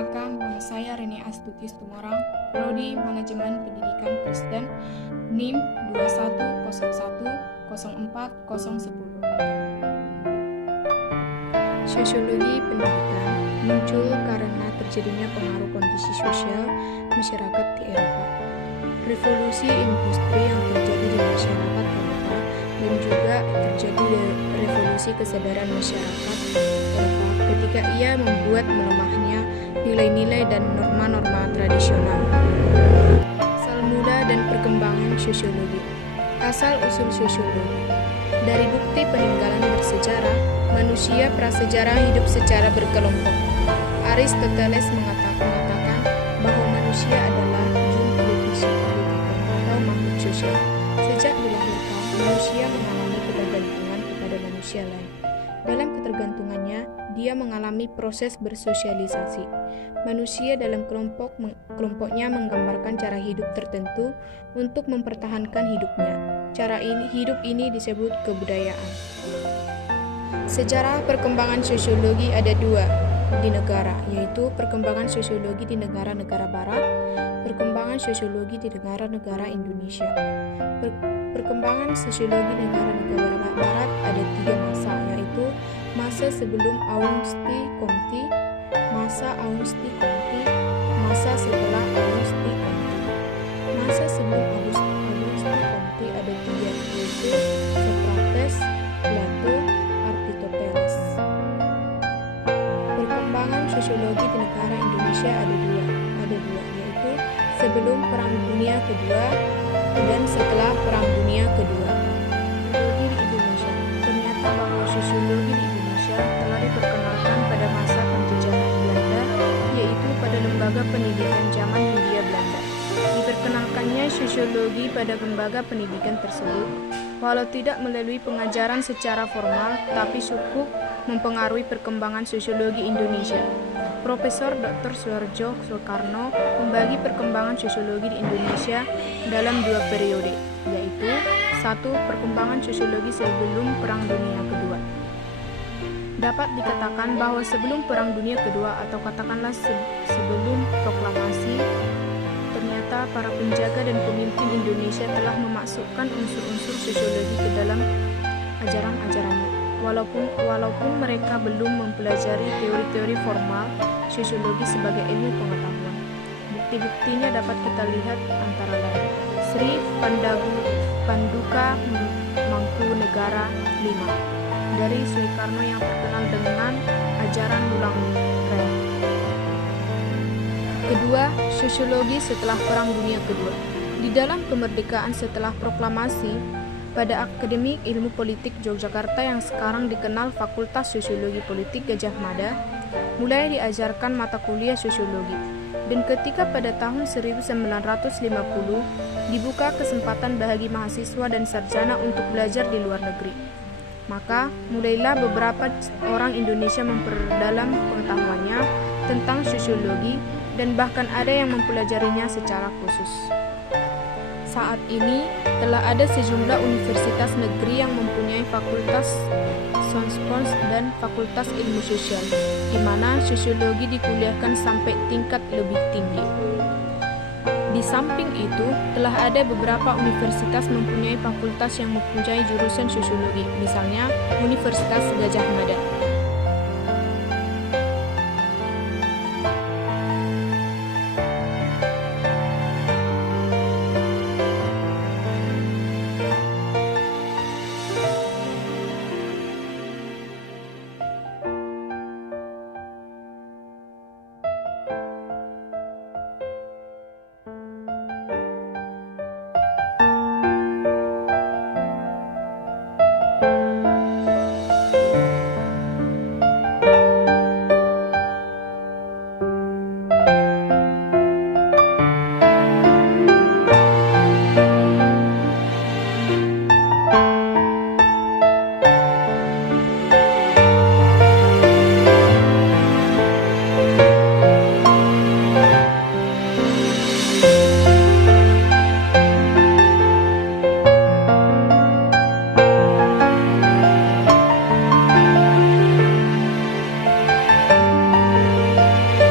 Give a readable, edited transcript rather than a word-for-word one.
Perkenalkan, nama saya Reni Astuti Tumorang, Prodi Manajemen Pendidikan Kristen, NIM 21010410. Sosiologi pendidikan muncul karena terjadinya pengaruh kondisi sosial masyarakat di Eropa, revolusi industri yang terjadi di masyarakat Eropa, dan juga terjadi revolusi kesadaran masyarakat Eropa ketika ia membuat melemahnya nilai-nilai dan norma-norma tradisional. Asal mula dan perkembangan sosiologi. Asal-usul sosiologi. Dari bukti peninggalan bersejarah, manusia prasejarah hidup secara berkelompok. Aristoteles mengatakan bahwa manusia adalah atau makhluk sosial. Sejak dilahirkan, manusia mengalami ketergantungan kepada manusia lain. Dalam ketergantungannya, dia mengalami proses bersosialisasi. Manusia dalam kelompoknya menggambarkan cara hidup tertentu untuk mempertahankan hidupnya. Cara hidup ini disebut kebudayaan. Sejarah perkembangan sosiologi ada dua di negara, yaitu perkembangan sosiologi di negara-negara barat, perkembangan sosiologi di negara-negara Indonesia. Perkembangan sosiologi negara-negara barat ada tiga masa, yaitu masa sebelum Auguste Comte, masa Auguste Comte, masa setelah Auguste Comte. Masa sebelum Auguste Comte ada tiga, yaitu Socrates, Plato, Aristoteles. Perkembangan sosiologi di negara Indonesia ada dua, yaitu sebelum Perang Dunia Kedua dan setelah Perang Dunia Kedua. Sosiologi di Indonesia. Ternyata bahwa sosiologi di Indonesia telah diperkenalkan pada masa penjajahan Belanda, yaitu pada lembaga pendidikan zaman Hindia Belanda. Diperkenalkannya sosiologi pada lembaga pendidikan tersebut, walau tidak melalui pengajaran secara formal, tapi cukup mempengaruhi perkembangan sosiologi Indonesia. Profesor Dr. Soeharjo Soekarno membagi perkembangan sosiologi di Indonesia dalam dua periode, yaitu 1. Perkembangan sosiologi sebelum Perang Dunia Kedua. Dapat dikatakan bahwa sebelum Perang Dunia Kedua, atau katakanlah sebelum proklamasi, ternyata para penjaga dan pemimpin Indonesia telah memasukkan unsur-unsur sosiologi ke dalam ajaran-ajarannya. Walaupun mereka belum mempelajari teori-teori formal sosiologi sebagai ilmu pengetahuan. Bukti-buktinya dapat kita lihat antara lain Sri Panduka Mangkunegara 5 dari Soekarno yang terkenal dengan ajaran Lulang Raya. Kedua, sosiologi setelah Perang Dunia Kedua. Di dalam kemerdekaan setelah proklamasi, pada Akademi Ilmu Politik Yogyakarta yang sekarang dikenal Fakultas Sosiologi Politik Gadjah Mada, mulai diajarkan mata kuliah sosiologi. Dan ketika pada tahun 1950 dibuka kesempatan bagi mahasiswa dan sarjana untuk belajar di luar negeri, maka mulailah beberapa orang Indonesia memperdalam pengetahuannya tentang sosiologi dan bahkan ada yang mempelajarinya secara khusus. Saat ini telah ada sejumlah universitas negeri yang mempunyai fakultas Sosiologi dan fakultas ilmu sosial, di mana sosiologi dikuliahkan sampai tingkat lebih tinggi. Di samping itu, telah ada beberapa universitas mempunyai fakultas yang mempunyai jurusan sosiologi, misalnya Universitas Gadjah Mada.